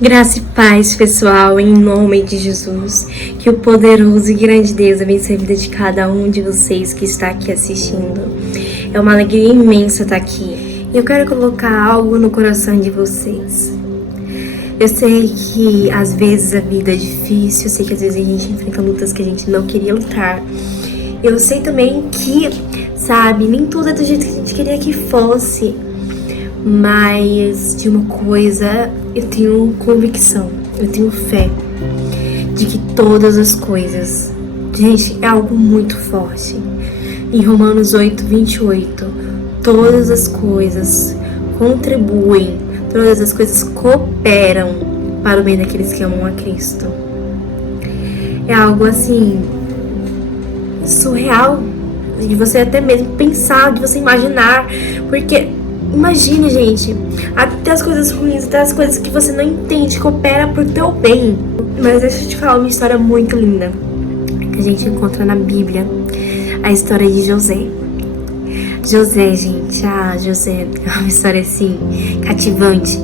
Graça e paz, pessoal, em nome de Jesus. Que o poderoso e grande Deus abençoe a vida de cada um de vocês que está aqui assistindo. É uma alegria imensa estar aqui. E eu quero colocar algo no coração de vocês. Eu sei que às vezes a vida é difícil, eu sei que às vezes a gente enfrenta lutas que a gente não queria lutar. Eu sei também que, sabe, nem tudo é do jeito que a gente queria que fosse. Mas de uma coisa eu tenho convicção, eu tenho fé de que todas as coisas, gente, é algo muito forte. Em Romanos 8:28, todas as coisas contribuem, todas as coisas cooperam para o bem daqueles que amam a Cristo. É algo assim surreal de você até mesmo pensar, de você imaginar, porque imagina, gente, até as coisas ruins, até as coisas que você não entende, coopera pro teu bem. Mas deixa eu te falar uma história muito linda que a gente encontra na Bíblia, a história de José. José, gente, José é uma história assim, cativante.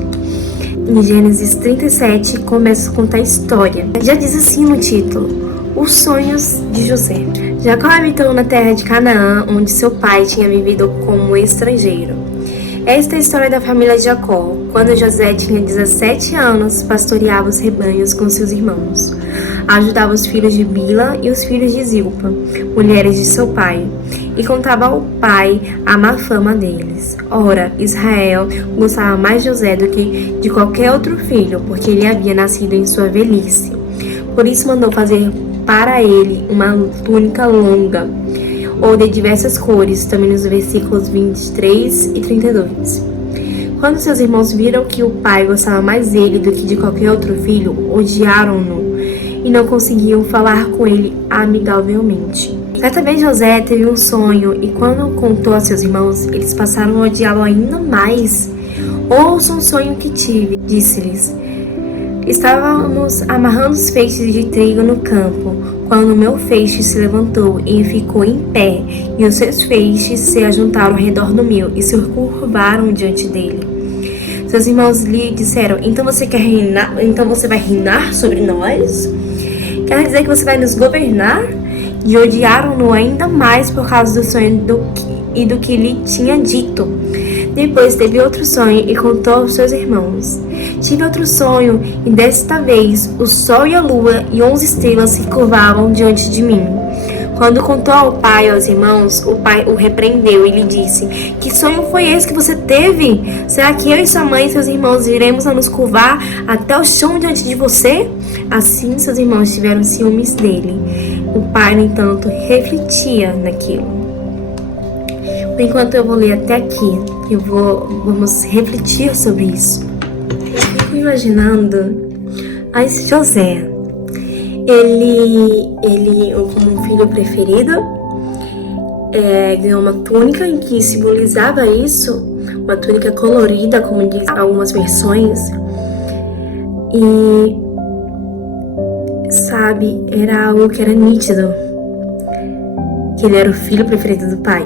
Em Gênesis 37 começa a contar a história. Já diz assim no título: os sonhos de José. Jacó habitou na terra de Canaã, onde seu pai tinha vivido como estrangeiro. Esta é a história da família de Jacó. Quando José tinha 17 anos, pastoreava os rebanhos com seus irmãos. Ajudava os filhos de Bila e os filhos de Zilpa, mulheres de seu pai, e contava ao pai a má fama deles. Ora, Israel gostava mais de José do que de qualquer outro filho, porque ele havia nascido em sua velhice. Por isso mandou fazer para ele uma túnica longa, ou de diversas cores, também nos versículos 23 e 32. Quando seus irmãos viram que o pai gostava mais dele do que de qualquer outro filho, odiaram-no e não conseguiam falar com ele amigavelmente. Certa vez José teve um sonho e quando contou a seus irmãos, eles passaram a odiá-lo ainda mais. Ouça um sonho que tive, disse-lhes. Estávamos amarrando os feixes de trigo no campo, quando o meu feixe se levantou e ficou em pé, e os seus feixes se ajuntaram ao redor do meu e se curvaram diante dele. Seus irmãos lhe disseram: então você quer reinar? Então você vai reinar sobre nós? Quer dizer que você vai nos governar? E odiaram-no ainda mais por causa do sonho do que lhe tinha dito. Depois teve outro sonho e contou aos seus irmãos. Tive outro sonho, e desta vez o sol e a lua e 11 estrelas se curvavam diante de mim. Quando contou ao pai e aos irmãos, o pai o repreendeu e lhe disse: que sonho foi esse que você teve? Será que eu e sua mãe e seus irmãos iremos a nos curvar até o chão diante de você? Assim seus irmãos tiveram ciúmes dele. O pai, no entanto, refletia naquilo. Por enquanto eu vou ler até aqui. Vamos refletir sobre isso. Eu fico imaginando José. Ele como um filho preferido, ganhou uma túnica em que simbolizava isso, uma túnica colorida, como diz algumas versões. E, sabe, era algo que era nítido, que ele era o filho preferido do pai.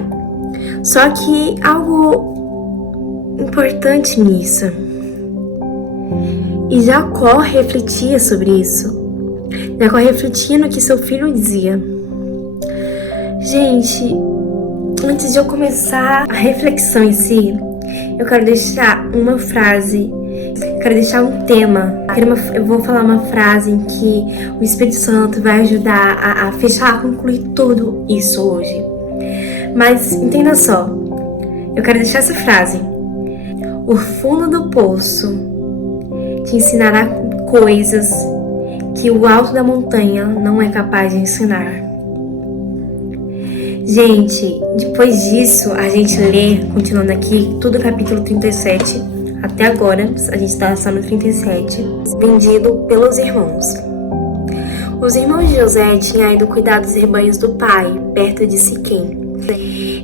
Só que algo importante nisso, e Jacó refletia sobre isso. Jacó refletia no que seu filho dizia. Gente, antes de eu começar a reflexão em si, eu quero deixar uma frase, quero deixar um tema. Eu vou falar uma frase em que o Espírito Santo vai ajudar a fechar, a concluir tudo isso hoje. Mas entenda só, eu quero deixar essa frase: o fundo do poço te ensinará coisas que o alto da montanha não é capaz de ensinar. Gente, depois disso, a gente lê, continuando aqui, tudo o capítulo 37, até agora, a gente está só no 37, vendido pelos irmãos. Os irmãos de José tinham ido cuidar dos rebanhos do pai, perto de Siquém.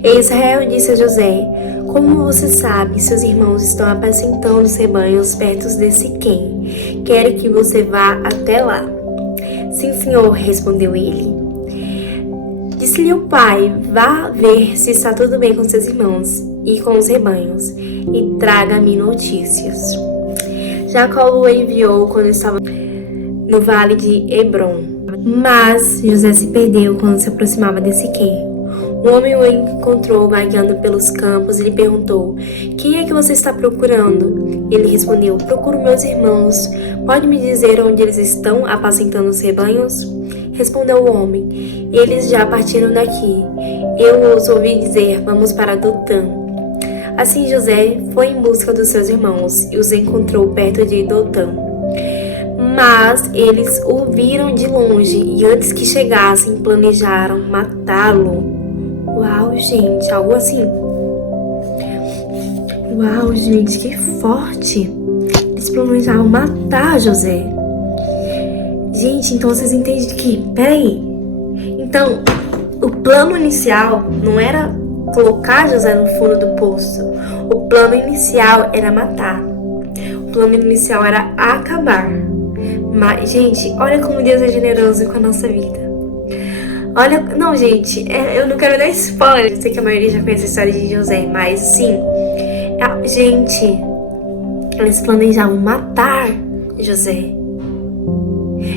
E Israel disse a José: como você sabe, seus irmãos estão apacentando os rebanhos perto de Siquém. Quero que você vá até lá. Sim, senhor, respondeu ele. Disse-lhe o pai: vá ver se está tudo bem com seus irmãos e com os rebanhos, e traga-me notícias. Jacó o enviou quando estava no vale de Hebron. Mas José se perdeu quando se aproximava de Siquém. Um homem o encontrou vagueando pelos campos e lhe perguntou: quem é que você está procurando? Ele respondeu: procuro meus irmãos. Pode me dizer onde eles estão apacentando os rebanhos? Respondeu o homem: eles já partiram daqui. Eu os ouvi dizer: vamos para Dotã. Assim José foi em busca dos seus irmãos e os encontrou perto de Dotã. Mas eles o viram de longe e antes que chegassem planejaram matá-lo. Uau, gente, algo assim. Uau, gente, que forte. Eles planejavam matar José. Gente, então vocês entendem que... Peraí. Então, o plano inicial não era colocar José no fundo do poço. O plano inicial era matar. O plano inicial era acabar. Mas, gente, olha como Deus é generoso com a nossa vida. Olha, não, gente, eu não quero dar spoiler. Eu sei que a maioria já conhece a história de José, mas sim, gente, eles planejavam matar José.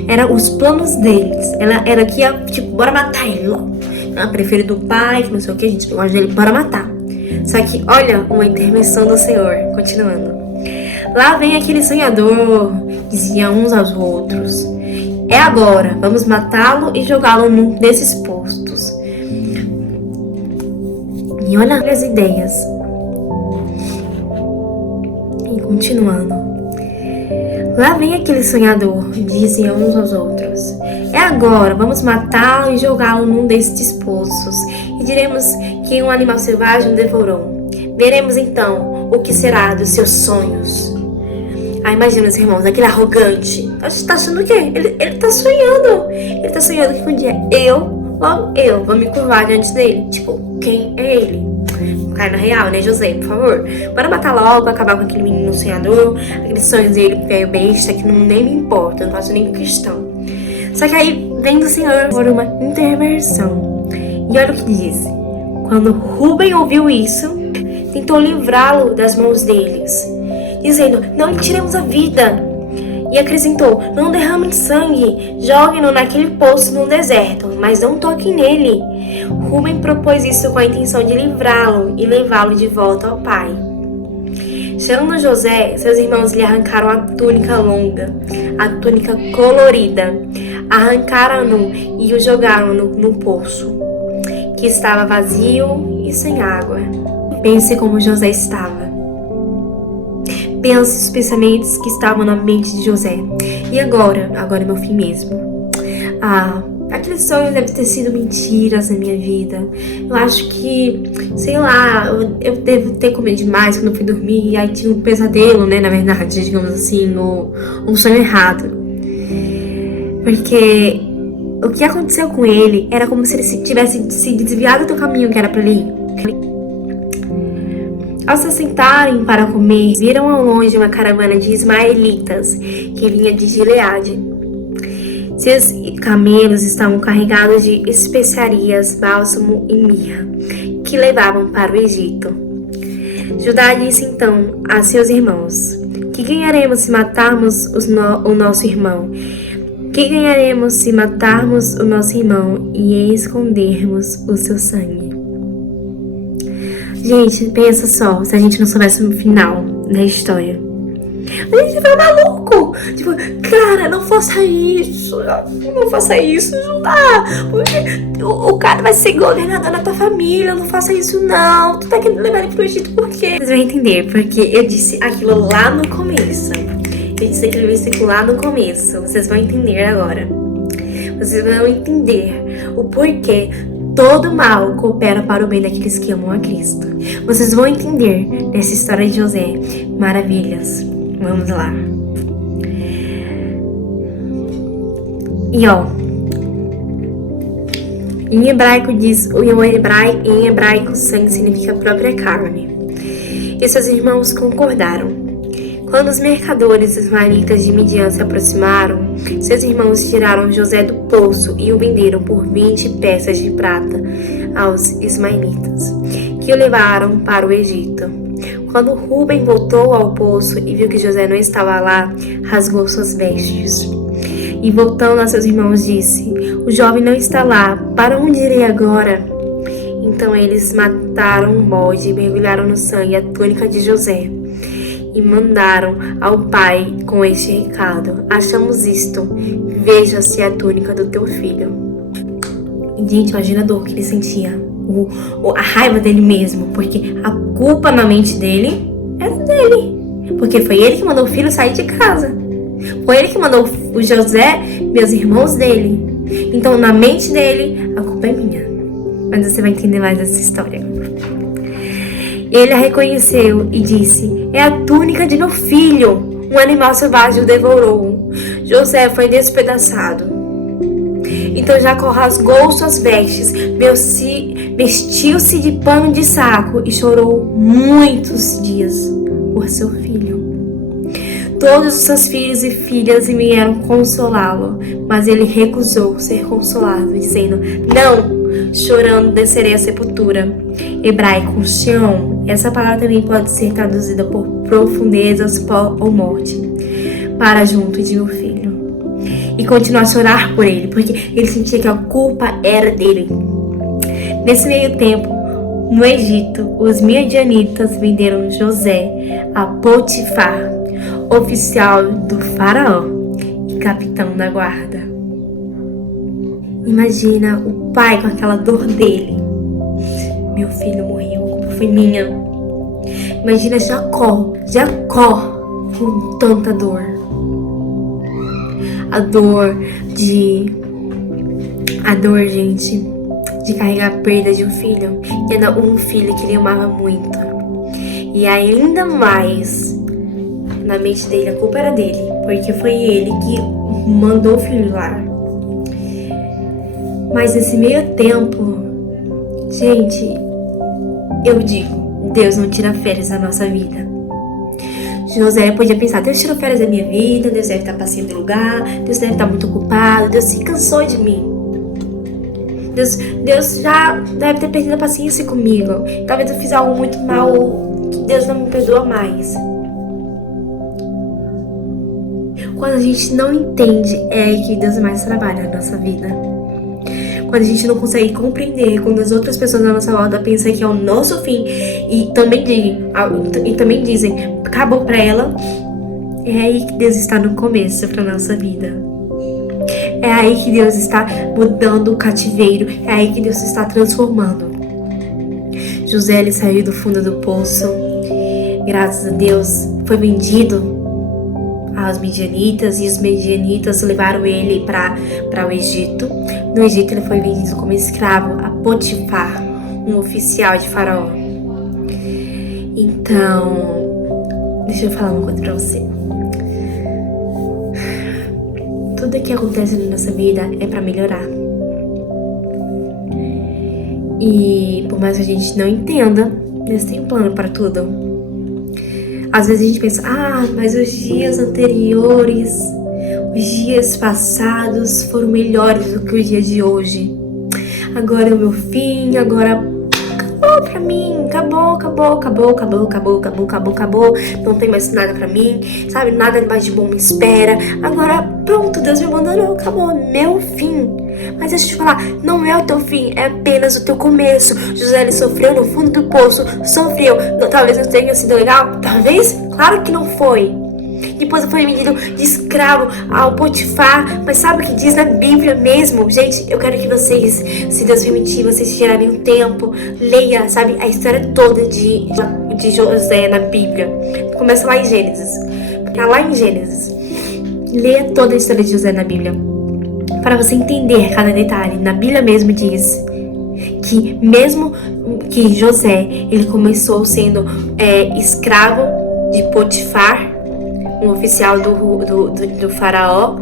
Eram os planos deles. Era que ia, tipo, bora matar ele logo. Preferido do pai, que não sei o que, a gente gosta dele, bora matar. Só que, olha, uma intervenção do Senhor. Continuando. Lá vem aquele sonhador, diziam uns aos outros. É agora, vamos matá-lo e jogá-lo num desses postos. E olha as ideias. E continuando. Lá vem aquele sonhador, diziam uns aos outros. É agora, vamos matá-lo e jogá-lo num destes poços. E diremos que um animal selvagem o devorou. Veremos então o que será dos seus sonhos. Imagina os irmãos, aquele arrogante. Você tá achando o quê? Ele tá sonhando. Ele tá sonhando que um dia logo eu, vou me curvar diante dele. Tipo, quem é ele? Cai na real, né, José? Por favor. Bora matar logo, acabar com aquele menino sonhador, aqueles sonhos dele, velho besta, que nem me importa, eu não faço nem questão. Só que aí vem do Senhor por uma intervenção. E olha o que diz. Quando Rúben ouviu isso, tentou livrá-lo das mãos deles, dizendo: não lhe tiremos a vida. E acrescentou: não derramem sangue, joguem-no naquele poço no deserto, mas não toquem nele. Rúben propôs isso com a intenção de livrá-lo e levá-lo de volta ao pai. Chegando José, seus irmãos lhe arrancaram a túnica longa, a túnica colorida, arrancaram-no e o jogaram no poço, que estava vazio e sem água. Pense como José estava. Pense os pensamentos que estavam na mente de José. E agora é meu fim mesmo. Aqueles sonhos devem ter sido mentiras na minha vida. Eu acho que, sei lá, eu devo ter comido demais quando eu fui dormir. E aí tinha um pesadelo, né, na verdade, digamos assim, ou um sonho errado. Porque o que aconteceu com ele era como se ele tivesse se desviado do caminho que era pra ele ir. Ao se sentarem para comer, viram ao longe uma caravana de ismaelitas que vinha de Gileade. Seus camelos estavam carregados de especiarias, bálsamo e mirra, que levavam para o Egito. Judá disse então a seus irmãos: que ganharemos se matarmos o nosso irmão? Que ganharemos se matarmos o nosso irmão e escondermos o seu sangue? Gente, pensa só, se a gente não soubesse o final da história. A gente vai maluco. Tipo, cara, não faça isso. Não faça isso, Judá. Porque o cara vai ser governador da tua família. Não faça isso, não. Tu tá querendo levar ele pro Egito por quê? Vocês vão entender, porque eu disse aquilo lá no começo. Eu disse aquele versículo lá no começo. Vocês vão entender agora. Vocês vão entender o porquê todo mal coopera para o bem daqueles que amam a Cristo. Vocês vão entender nessa história de José maravilhas. Vamos lá. E ó, em hebraico diz, em hebraico sangue significa própria carne. E seus irmãos concordaram. Quando os mercadores ismaelitas de Midian se aproximaram, seus irmãos tiraram José do poço e o venderam por 20 peças de prata aos ismaelitas, que o levaram para o Egito. Quando Rúben voltou ao poço e viu que José não estava lá, rasgou suas vestes. E voltando a seus irmãos, disse: o jovem não está lá, para onde irei agora? Então eles mataram um bode e mergulharam no sangue a túnica de José. E mandaram ao pai com este recado: achamos isto, veja-se a túnica do teu filho. Gente, imagina a dor que ele sentia, a raiva dele mesmo, porque a culpa na mente dele era dele, porque foi ele que mandou o filho sair de casa, foi ele que mandou o José, meus irmãos dele. Então na mente dele, a culpa é minha. Mas você vai entender mais dessa história. Ele a reconheceu e disse: é a túnica de meu filho. Um animal selvagem o devorou. José foi despedaçado. Então Jacó rasgou suas vestes, vestiu-se de pano de saco e chorou muitos dias por seu filho. Todos os seus filhos e filhas vieram consolá-lo, mas ele recusou ser consolado, dizendo: não, chorando descerei à sepultura. Hebraico, Sheol. Essa palavra também pode ser traduzida por profundezas, pó ou morte. Para junto de meu filho. E continuar a chorar por ele, porque ele sentia que a culpa era dele. Nesse meio tempo, no Egito, os midianitas venderam José a Potifar, oficial do faraó e capitão da guarda. Imagina o pai com aquela dor dele. Meu filho morreu, a culpa foi minha. Imagina Jacó com tanta dor. A dor, gente, de carregar a perda de um filho. E ainda um filho que ele amava muito. E ainda mais, na mente dele, a culpa era dele, porque foi ele que mandou o filho lá. Mas nesse meio tempo, gente, eu digo, Deus não tira férias da nossa vida. José podia pensar: Deus tirou férias da minha vida, Deus deve estar passeando em lugar, Deus deve estar muito ocupado, Deus se cansou de mim. Deus já deve ter perdido a paciência comigo. Talvez eu fiz algo muito mal, que Deus não me perdoa mais. Quando a gente não entende, é aí que Deus mais trabalha na nossa vida. Quando a gente não consegue compreender, quando as outras pessoas na nossa volta pensam que é o nosso fim e também dizem acabou pra ela, é aí que Deus está no começo pra nossa vida. É aí que Deus está mudando o cativeiro, é aí que Deus está transformando. José, ele saiu do fundo do poço, graças a Deus, foi vendido aos midianitas, e os midianitas levaram ele para o Egito. No Egito ele foi vendido como escravo a Potifar, um oficial de faraó. Então, deixa eu falar uma coisa pra você. Tudo que acontece na nossa vida é pra melhorar. E por mais que a gente não entenda, Deus tem um plano para tudo. Às vezes a gente pensa: mas os dias anteriores, os dias passados foram melhores do que o dia de hoje. Agora é o meu fim, agora acabou pra mim, acabou. Não tem mais nada pra mim, sabe? Nada mais de bom me espera. Agora, pronto, Deus me abandonou, acabou, meu fim. Mas deixa eu te falar, não é o teu fim, é apenas o teu começo. José, ele sofreu no fundo do poço, sofreu. Talvez não tenha sido legal, talvez, claro que não foi. Depois foi vendido de escravo ao Potifar. Mas sabe o que diz na Bíblia mesmo? Gente, eu quero que vocês, se Deus permitir, vocês tirarem um tempo, leia, sabe, a história toda de José na Bíblia. Começa lá em Gênesis. Tá lá em Gênesis. Leia toda a história de José na Bíblia, para você entender cada detalhe. Na Bíblia mesmo diz que mesmo que José, ele começou sendo escravo de Potifar, um oficial do faraó.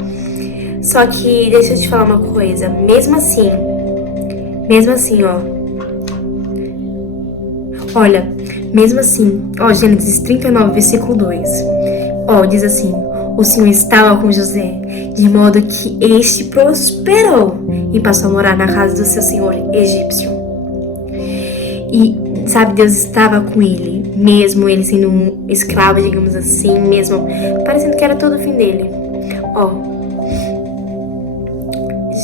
Só que deixa eu te falar uma coisa, mesmo assim, Gênesis 39, versículo 2, diz assim: o Senhor estava com José, de modo que este prosperou e passou a morar na casa do seu senhor egípcio. E, sabe, Deus estava com ele. mesmo ele sendo um escravo, digamos assim, mesmo parecendo que era todo o fim dele. Ó,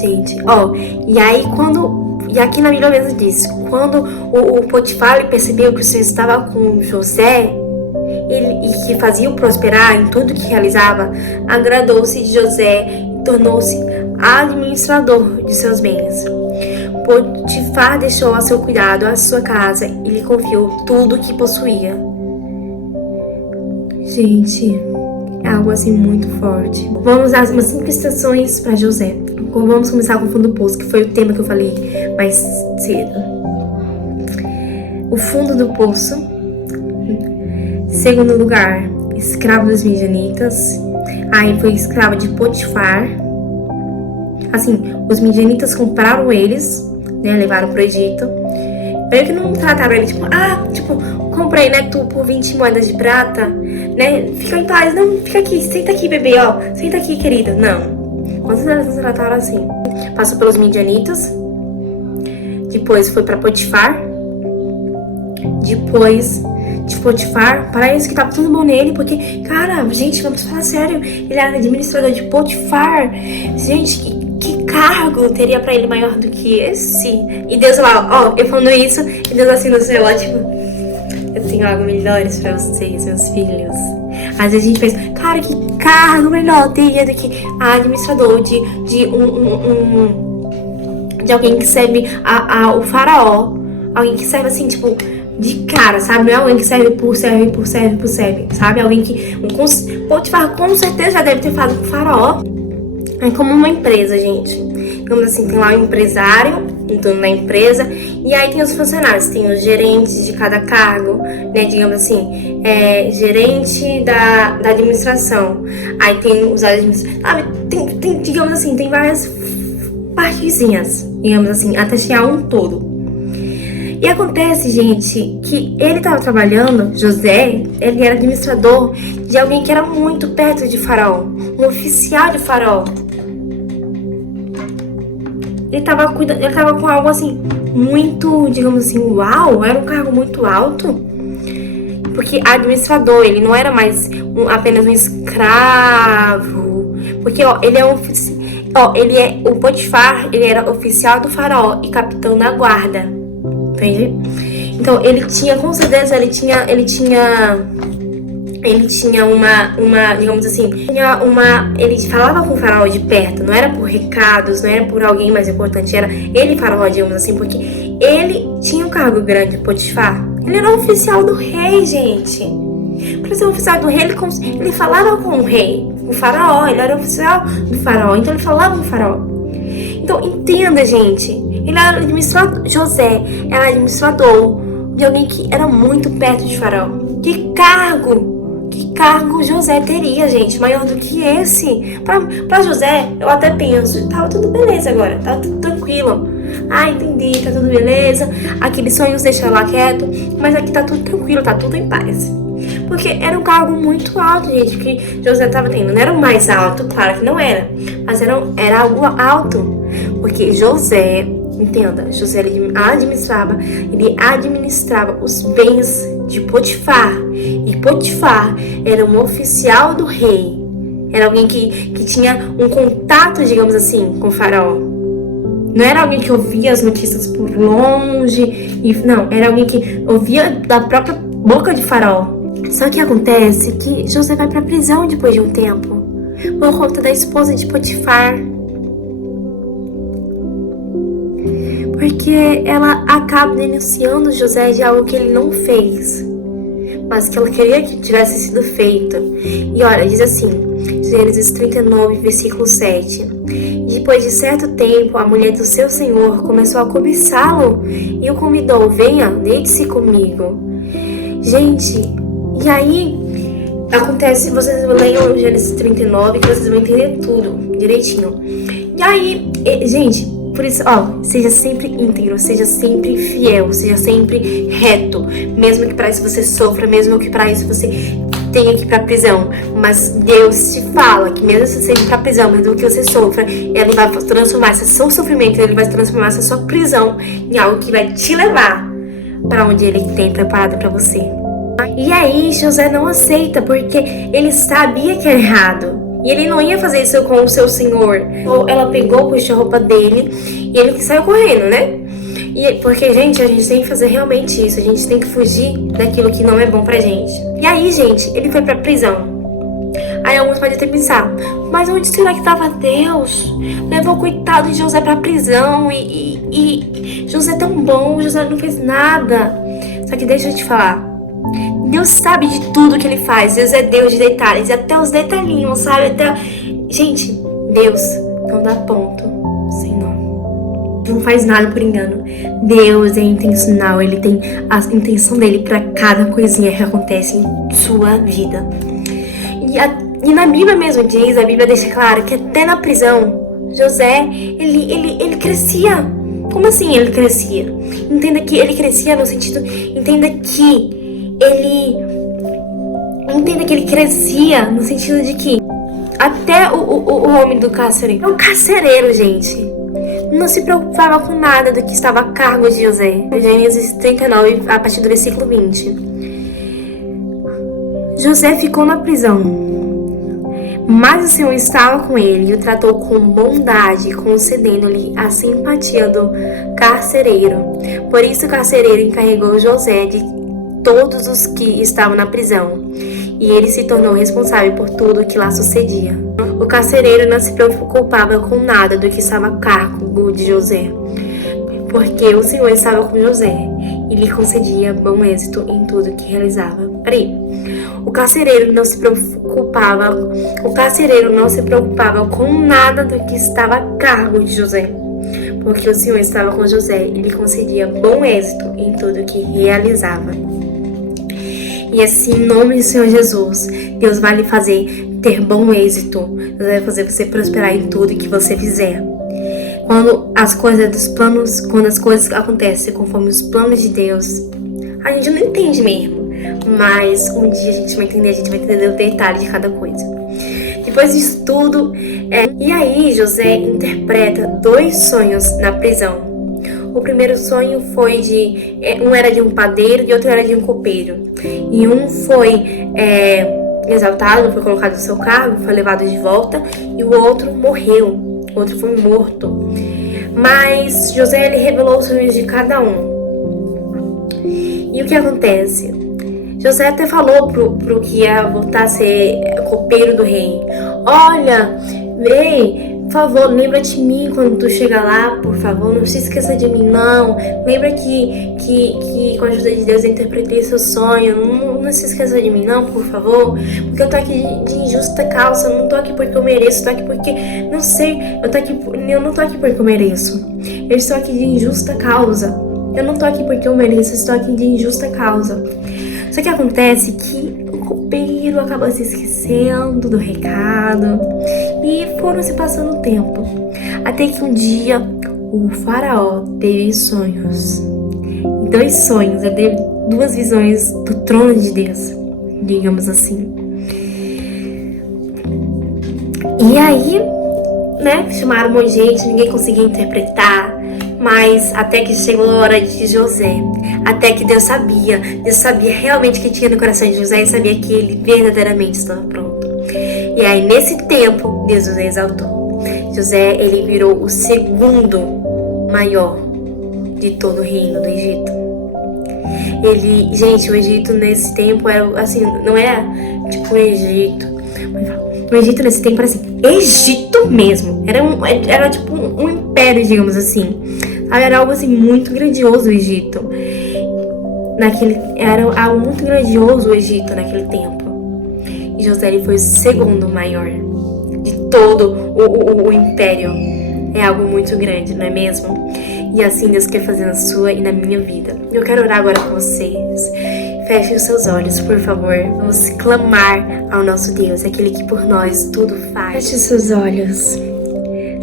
gente, ó, e aí e aqui na Bíblia mesmo diz, quando o Potifar percebeu que o Senhor estava com José, e que fazia-o prosperar em tudo que realizava, agradou-se de José e tornou-se administrador de seus bens. Potifar deixou a seu cuidado a sua casa e lhe confiou tudo o que possuía. Gente, é algo assim muito forte. Vamos dar umas 5 instruções para José. Vamos começar com o fundo do poço, que foi o tema que eu falei mais cedo. O fundo do poço. Segundo lugar, escravo dos midianitas. Aí foi escravo de Potifar. Assim, os midianitas compraram eles, né? Levaram pro Egito. Meio que não trataram ele, tipo, comprei, né, tu por 20 moedas de prata, né? Fica em paz, não, fica aqui, senta aqui, bebê, ó. Senta aqui, querida. Não. Quantas delas trataram assim? Passou pelos midianitas. Depois foi pra Potifar. Depois de Potifar, parece que tava tudo bom nele, porque, cara, gente, vamos falar sério, ele era administrador de Potifar. Gente, que cargo teria pra ele maior do que esse? E Deus lá, ó, eu falando isso, e Deus assim no céu, ó, tipo, eu tenho algo melhores pra vocês, meus filhos. Às vezes a gente pensa, cara, que cargo melhor teria do que administrador de alguém que serve o faraó, alguém que serve assim, tipo, de cara, sabe? Não é alguém que serve, sabe? Alguém que... Potifar com certeza já deve ter falado com o faraó. É como uma empresa, gente. Digamos assim, tem lá um empresário, em torno da empresa, e aí tem os funcionários, tem os gerentes de cada cargo, né? Digamos assim, gerente da administração. Aí tem os administradores, sabe? Tem, digamos assim, tem várias partezinhas, digamos assim, até chegar um todo. E acontece, gente, que ele estava trabalhando, José, ele era administrador de alguém que era muito perto de Faraó, um oficial de Faraó. Ele tava com algo assim, muito, digamos assim, uau, era um cargo muito alto. Porque administrador, ele não era mais apenas um escravo. Porque, ó, o Potifar, ele era oficial do Faraó e capitão da guarda. Entende? Então, ele tinha, com certeza, ele tinha uma, digamos assim, ele falava com o faraó de perto, não era por recados, não era por alguém mais importante, era ele faraó, digamos assim, porque ele tinha um cargo grande, Potifar. Ele era um oficial do rei, gente. Para ser um oficial do rei, ele falava com o rei, o faraó, ele era oficial do faraó, então ele falava com o faraó. Então, entenda, gente, ele era administrador, José era administrador de alguém que era muito perto de faraó. Que cargo José teria, gente, maior do que esse? Pra José, eu até penso, tava tudo beleza agora, tava tudo tranquilo. Ah, entendi, tá tudo beleza, aqueles sonhos deixa lá quieto, mas aqui tá tudo tranquilo, tá tudo em paz. Porque era um cargo muito alto, gente, que José tava tendo. Não era o mais alto, claro que não era, mas era algo alto. Porque José, entenda, José ele administrava os bens de Potifar. E Potifar era um oficial do rei. Era alguém que tinha um contato, digamos assim, com o faraó. Não era alguém que ouvia as notícias por longe. Não, era alguém que ouvia da própria boca de faraó. Só que acontece que José vai pra prisão depois de um tempo. Por conta da esposa de Potifar. Porque ela acaba denunciando José de algo que ele não fez, mas que ela queria que tivesse sido feito. E olha, diz assim, Gênesis 39, versículo 7. Depois de certo tempo, a mulher do seu senhor começou a cobiçá-lo e o convidou, venha, deite-se comigo. Gente, e aí acontece, vocês leiam Gênesis 39 que vocês vão entender tudo direitinho. E aí, gente, por isso, ó, seja sempre íntegro, seja sempre fiel, seja sempre reto. Mesmo que para isso você sofra, mesmo que para isso você tenha que ir pra prisão. Mas Deus te fala que mesmo se você ir pra prisão, mesmo que você sofra, Ele vai transformar esse seu sofrimento, Ele vai transformar essa sua prisão em algo que vai te levar para onde Ele tem preparado para você. E aí José não aceita, porque ele sabia que era errado. E ele não ia fazer isso com o seu senhor. Ela pegou, puxou a roupa dele e ele saiu correndo, né? Porque, gente, a gente tem que fazer realmente isso. A gente tem que fugir daquilo que não é bom pra gente. E aí, gente, ele foi pra prisão. Aí alguns podem até pensar, mas onde será que estava Deus? Levou o coitado de José pra prisão e José é tão bom, José não fez nada. Só que deixa eu te falar, Deus sabe de tudo que ele faz. Deus é Deus de detalhes, até os detalhinhos, sabe? Gente, Deus não dá ponto sem nó. Não faz nada por engano. Deus é intencional, ele tem a intenção dele pra cada coisinha que acontece em sua vida. E na Bíblia mesmo diz, a Bíblia deixa claro que até na prisão, José, ele crescia. Como assim ele crescia? Entenda que ele crescia no sentido, entenda que ele crescia no sentido de que até o homem do carcereiro, o carcereiro, gente, não se preocupava com nada do que estava a cargo de José. Gênesis 39, a partir do versículo 20. José ficou na prisão, mas o Senhor estava com ele e o tratou com bondade, concedendo-lhe a simpatia do carcereiro. Por isso o carcereiro encarregou José de todos os que estavam na prisão, e ele se tornou responsável por tudo o que lá sucedia. O carcereiro não se preocupava com nada do que estava a cargo de José, porque o Senhor estava com José e lhe concedia bom êxito em tudo que realizava. O carcereiro não se preocupava com nada do que estava a cargo de José, porque o Senhor estava com José e lhe concedia bom êxito em tudo que realizava. E assim, em nome do Senhor Jesus, Deus vai lhe fazer ter bom êxito. Deus vai fazer você prosperar em tudo que você fizer. Quando as coisas acontecem conforme os planos de Deus, a gente não entende mesmo. Mas um dia a gente vai entender o detalhe de cada coisa. Depois disso tudo, e aí José interpreta 2 sonhos na prisão. O primeiro sonho foi um era de um padeiro e outro era de um copeiro. E um foi exaltado, foi colocado no seu cargo, foi levado de volta, e o outro morreu, o outro foi morto. Mas José, ele revelou os sonhos de cada um. E o que acontece? José até falou pro que ia voltar a ser copeiro do rei: olha, vem, por favor, lembra de mim quando tu chegar lá, por favor, não se esqueça de mim, não. Lembra que com a ajuda de Deus eu interpretei seu sonho, não se esqueça de mim, não, por favor. Porque eu tô aqui de injusta causa, eu não tô aqui porque eu mereço, eu tô aqui porque, não sei, eu não tô aqui porque eu mereço. Eu estou aqui de injusta causa. Eu não tô aqui porque eu mereço, eu estou aqui de injusta causa. Só que acontece que o copeiro acaba se esquecendo do recado e foram se passando o tempo. Até que um dia o faraó teve sonhos. E 2 sonhos, ele teve 2 visões do trono de Deus, digamos assim. E aí, chamaram um monte de gente, ninguém conseguia interpretar. Mas até que chegou a hora de José, até que Deus sabia realmente o que tinha no coração de José e sabia que ele verdadeiramente estava pronto. E aí nesse tempo, Deus o exaltou. José, ele virou o segundo maior de todo o reino do Egito. Gente, o Egito nesse tempo era assim, não era tipo o Egito. O Egito nesse tempo era assim, Egito mesmo. Era tipo um império, digamos assim. Era algo assim muito grandioso o Egito. Era algo muito grandioso o Egito naquele tempo. E José, ele foi o segundo maior de todo o império. É algo muito grande, não é mesmo? E assim Deus quer fazer na sua e na minha vida. Eu quero orar agora com vocês. Feche os seus olhos, por favor. Vamos clamar ao nosso Deus, aquele que por nós tudo faz. Feche os seus olhos.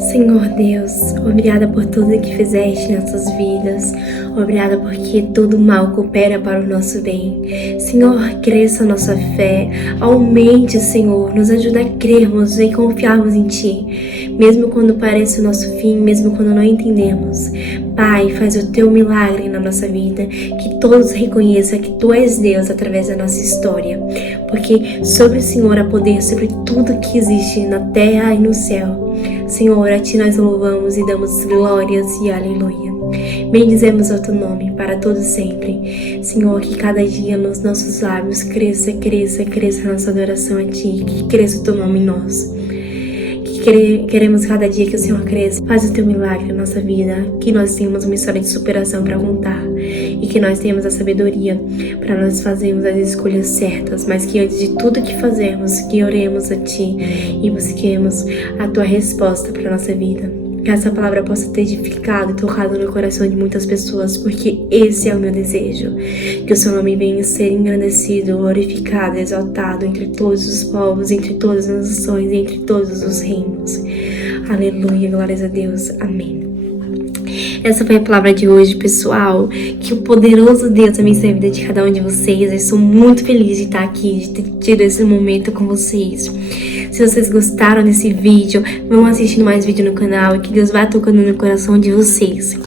Senhor Deus, obrigada por tudo que fizeste em nossas vidas. Obrigada porque todo mal coopera para o nosso bem. Senhor, cresça a nossa fé. Aumente, Senhor. Nos ajuda a crermos e confiarmos em Ti. Mesmo quando parece o nosso fim, mesmo quando não entendemos. Pai, faz o Teu milagre na nossa vida. Que todos reconheçam que Tu és Deus através da nossa história. Porque sobre o Senhor há poder sobre tudo que existe na terra e no céu. Senhor, a Ti nós louvamos e damos glórias e aleluia. Bendizemos o Teu nome para todo sempre. Senhor, que cada dia nos nossos lábios cresça a nossa adoração a Ti, que cresça o Teu nome em nós. Queremos cada dia que o Senhor cresça. Faz o Teu milagre na nossa vida, que nós tenhamos uma história de superação para contar e que nós tenhamos a sabedoria para nós fazermos as escolhas certas, mas que antes de tudo que fazermos, que oremos a Ti e busquemos a Tua resposta para a nossa vida. Que essa palavra possa ter edificado e tocado no coração de muitas pessoas, porque esse é o meu desejo. Que o Seu nome venha ser engrandecido, glorificado, exaltado entre todos os povos, entre todas as nações, entre todos os reinos. Aleluia, glórias a Deus. Amém. Essa foi a palavra de hoje, pessoal. Que o poderoso Deus abençoe a vida de cada um de vocês. Eu sou muito feliz de estar aqui, de ter tido esse momento com vocês. Se vocês gostaram desse vídeo, vão assistindo mais vídeo no canal e que Deus vá tocando no coração de vocês.